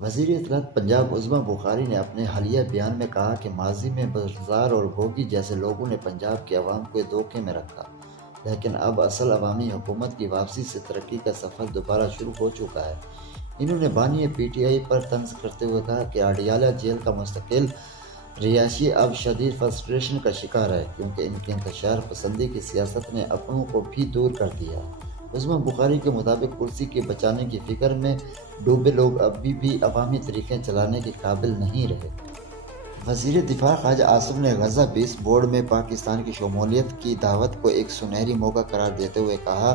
وزیر اطلاعات پنجاب عظمی بخاری نے اپنے حالیہ بیان میں کہا کہ ماضی میں بزدار اور گوگی جیسے لوگوں نے پنجاب کے عوام کو دھوکے میں رکھا، لیکن اب اصل عوامی حکومت کی واپسی سے ترقی کا سفر دوبارہ شروع ہو چکا ہے۔ انہوں نے بانی پی ٹی آئی پر طنز کرتے ہوئے کہا کہ اڈیالہ جیل کا مستقل رہائشی اب شدید فرسٹریشن کا شکار ہے، کیونکہ ان کی انتشار پسندی کی سیاست نے اپنوں کو بھی دور کر دیا ہے۔ عظمی بخاری کے مطابق کرسی کے بچانے کی فکر میں ڈوبے لوگ ابھی بھی عوامی طریقے چلانے کے قابل نہیں رہے۔ وزیر دفاع خواجہ آصف نے غزہ پیس بورڈ میں پاکستان کی شمولیت کی دعوت کو ایک سنہری موقع قرار دیتے ہوئے کہا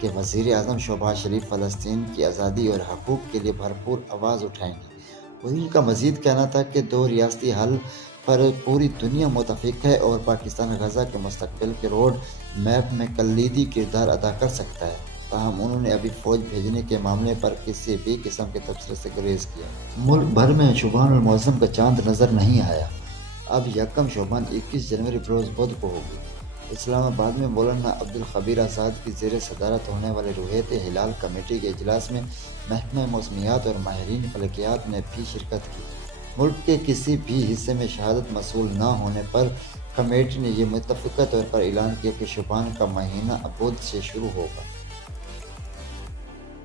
کہ وزیر اعظم شہباز شریف فلسطین کی آزادی اور حقوق کے لیے بھرپور آواز اٹھائیں گے۔ وزیر کا مزید کہنا تھا کہ دو ریاستی حل پر پوری دنیا متفق ہے اور پاکستان غزہ کے مستقبل کے روڈ میپ میں کلیدی کردار ادا کر سکتا ہے، تاہم انہوں نے ابھی فوج بھیجنے کے معاملے پر کسی بھی قسم کے تبصرے سے گریز کیا۔ ملک بھر میں شبان المعظم کا چاند نظر نہیں آیا۔ اب یکم شعبان 21 جنوری بروز بدھ کو ہوگی۔ اسلام آباد میں مولانا عبدالخبیر آزاد کی زیر صدارت ہونے والے رویت ہلال کمیٹی کے اجلاس میں محکمہ موسمیات اور ماہرین فلکیات نے بھی شرکت کی۔ ملک کے کسی بھی حصے میں شہادت موصول نہ ہونے پر کمیٹی نے یہ متفقہ طور پر اعلان کیا کہ شعبان کا مہینہ بدھ سے شروع ہوگا۔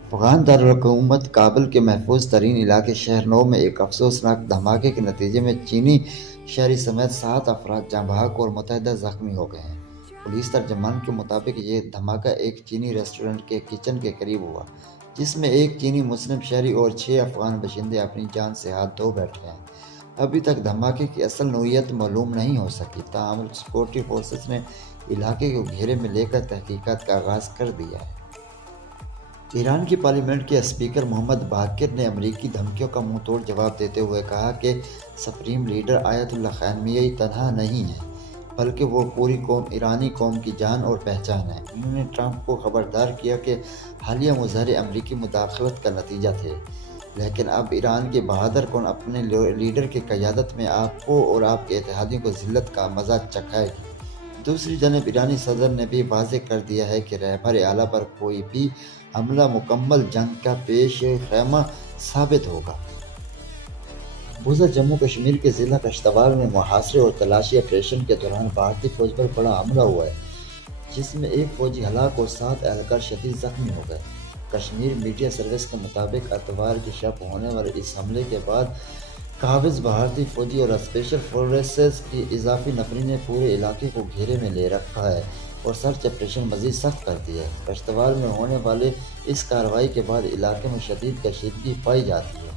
افغان دارالحکومت کابل کے محفوظ ترین علاقے شہر نو میں ایک افسوسناک دھماکے کے نتیجے میں چینی شہری سمیت 7 افراد جاں بحق اور متعدد زخمی ہو گئے ہیں۔ پولیس ترجمان کے مطابق یہ دھماکہ ایک چینی ریسٹورنٹ کے کچن کے قریب ہوا، جس میں ایک چینی مسلم شہری اور 6 افغان باشندے اپنی جان سے ہاتھ دھو بیٹھے ہیں۔ ابھی تک دھماکے کی اصل نوعیت معلوم نہیں ہو سکی، تاہم سیکورٹی فورسز نے علاقے کو گھیرے میں لے کر تحقیقات کا آغاز کر دیا ہے۔ ایران کی پارلیمنٹ کے اسپیکر محمد باقر نے امریکی دھمکیوں کا منہ توڑ جواب دیتے ہوئے کہا کہ سپریم لیڈر آیت اللہ خامنئی تنہا نہیں ہے، بلکہ وہ پوری ایرانی قوم کی جان اور پہچان ہے۔ انہوں نے ٹرمپ کو خبردار کیا کہ حالیہ مظاہرے امریکی مداخلت کا نتیجہ تھے، لیکن اب ایران کے بہادر کون اپنے لیڈر کی قیادت میں آپ کو اور آپ کے اتحادیوں کو ذلت کا مزہ چکھائے گی۔ دوسری جانب ایرانی صدر نے بھی واضح کر دیا ہے کہ رہبر اعلیٰ پر کوئی بھی حملہ مکمل جنگ کا پیش خیمہ ثابت ہوگا۔ مقبوضہ جموں کشمیر کے ضلع کشتواڑ میں محاصرے اور تلاشی آپریشن کے دوران بھارتی فوج پر بڑا حملہ ہوا ہے، جس میں ایک فوجی ہلاک اور 7 اہلکار شدید زخمی ہو گئے۔ کشمیر میڈیا سروس کے مطابق اتوار کی شب ہونے والے اس حملے کے بعد قابض بھارتی فوجی اور اسپیشل فورسز کی اضافی نفری نے پورے علاقے کو گھیرے میں لے رکھا ہے اور سرچ آپریشن مزید سخت کر دیا ہے۔ کشتواڑ میں ہونے والے اس کارروائی کے بعد علاقے میں شدید کشیدگی پائی جاتی ہے۔